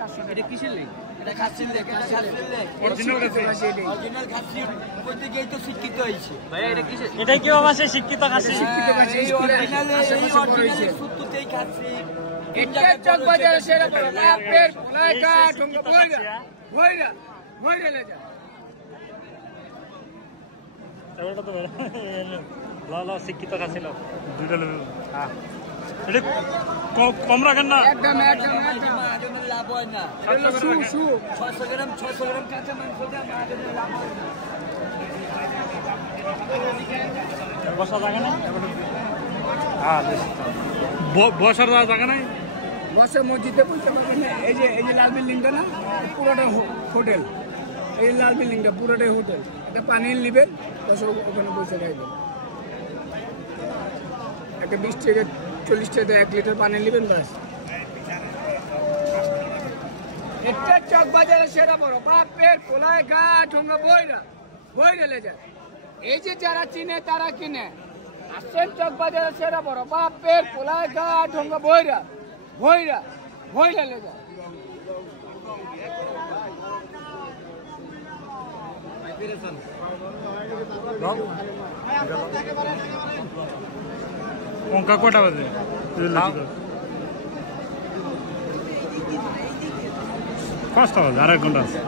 400 টাকা। এটা কিসের লেগ? এটা খাসির লেগ, অরিজিনাল খাসি। অরিজিনাল খাসি বলতে গিয়ে তো শিক্ষিত হয়েছে। ভাই এটা কিসের? এটাই কি বাবা সেই শিক্ষিত খাসি? শিক্ষিত খাসি এই অরিজিনাল সুত্তুতেই খাসি। এটা চকবাজারে সেরা বড় বাপের পোলায় কা ঢঙ্গা বইরা লে যা। ওটা তো লা শিক্ষিত খাসি লো দুইটা লেবে। হ্যাঁ এটা কম রাখেন না। একদম মাহাজনের লাভ হয় না। 600 গ্রাম কাঁচা মাংস দেওয়া মাহাজনের লাভ হয় না। বসা জায়গা না? হ্যাঁ বসার জায়গা নাই। বসে মসজিদে বলতে পারবেন না। এই যে লাল বিল্ডিংটা না, পুরোটা হোটেল। এই লাল বিল্ডিংটা পুরোটাই হোটেল। একটা পানি নেবেন, বসে ওখানে বসে খাইবেন। একটা 20 থেকে 40 টাকা 1 লিটার পানি নেবেন বাস। এটা চকবাজারে সেরা বড় বাপের পোলায় গা ঢঙ্গা বইরা লে যায়। এই যে যারা চিনে তারা কিনে। আসেন চকবাজারে সেরা বড় বাপের পোলায় গা ঢঙ্গা বইরা লে যায়। অঙ্কা কটা বাজে? 5টা বাজে, আর 1 ঘন্টা আছে।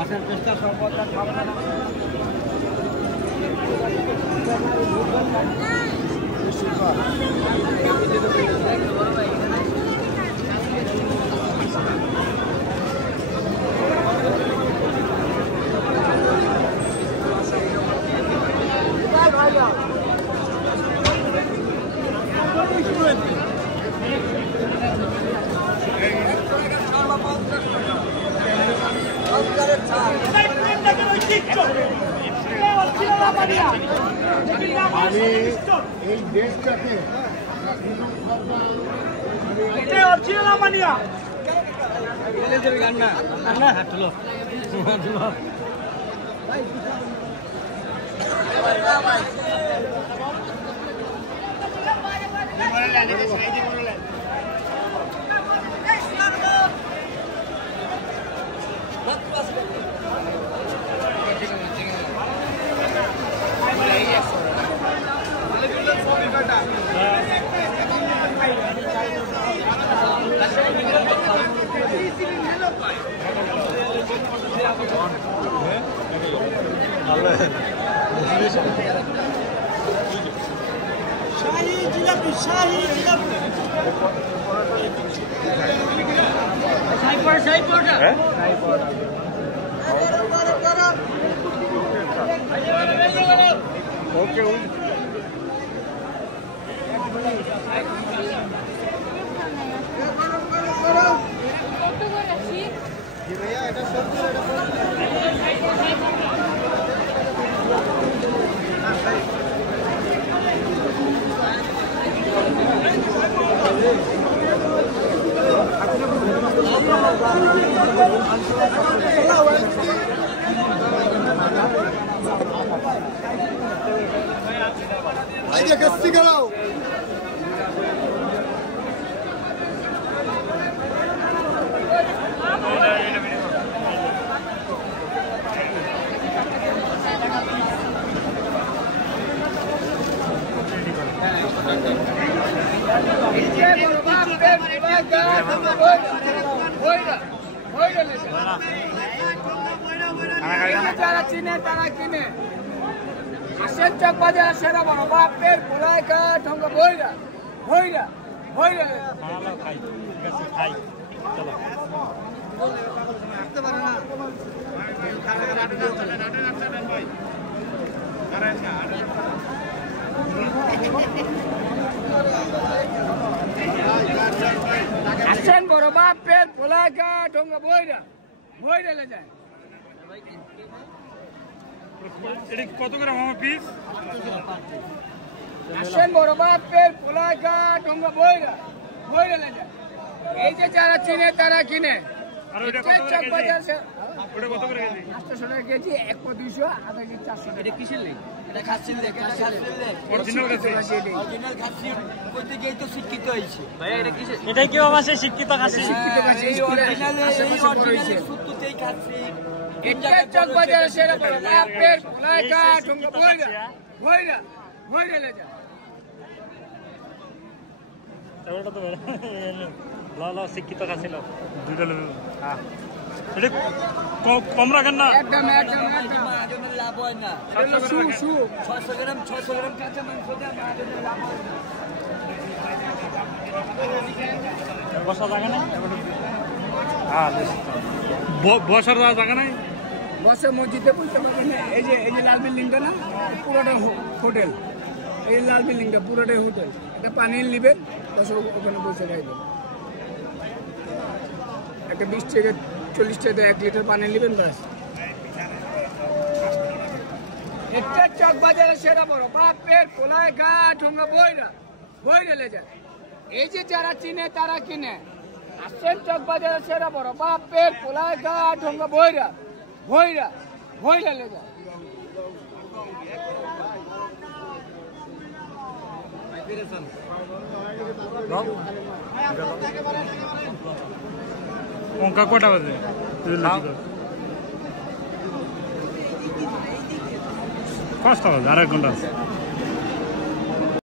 আসার চেষ্টা সর্বদা খাবার আমি এই দেশটাকে শাহী জিলাপি ওকে আপনার আজকে কাস্তি গেলাও যারা চিনে তারা কিনে আসেন চক বাজার সেরা বড় বাপের পোলায় গা ঢঙ্গা বইরা বইরা বইরা খাই ঠিক আছে খাই চলো আসেন বড় বাপের পোলায় গা ঢঙ্গা বইরা বইরা লে যায় এটা কত গ্রাম আমার পিস? আসেন বড় বাপের পোলায় গা ঢঙ্গা বইরা বইরা লে যায় এই যে যারা চিনে তারা কিনে আর ওইটা কত চক করে বাজার কেজি? ওটা কত করে কেজি? 800 টাকা কেজি 1 200 আধা কেজি 400 টাকা কিসের লেগ? এটা খাসির লেগ, এটা খাসির লেগ। অরিজিনাল কাছে অরিজিনাল খাসি কইতে গিয়ে তো শিক্ষিত হইছে। ভাই এটা কিসের? এটাই কি বাবা সে শিক্ষিত খাসি শিক্ষিত কাছে এই অরিজিনালে এই অরিজিনালে সুত্তুতেই খাসি। এটা চক বাজার সেরা বড় বাপের পোলায় গা ঢঙ্গা বইরা বইরা বইরা লে যায় ওটা তো লা শিক্ষিত খাসি লো দুইটা নেবে। হ্যাঁ এটা কম রাখেন না। একদম মাহাজনের লাভ হয় না। শু শু 600 গ্রাম কাঁচা মাংস দেয়া মাহাজনের লাভ হয় না। বসা জায়গা না হ্যাঁ বসার জায়গা নাই। বসে মসজিদে বলতে পারবেন না এই যে লাল বিল্ডিংটা না পুরোটা হোটেল এই লাল বিল্ডিংটা পুরোটাই হোটেল এটা পানি নেবেন বসে ওখানে বসে খাইবেন একটা 20 থেকে 40 টাকা 1 লিটার পানি নেবেন ব্যাস এটা চক বাজারে সেরা বড় বাপের পোলায় গা ঢঙ্গা বইরা বইরা লে যায় এই যে যারা চিনে তারা কিনে আসেন চক বাজারে সেরা বড় বাপের পোলায় গা ঢঙ্গা বইরা বইরা বইরা লে যায় অঙ্কা কটা বাজে? 5টা বাজে, আর 1 ঘন্টা আছে।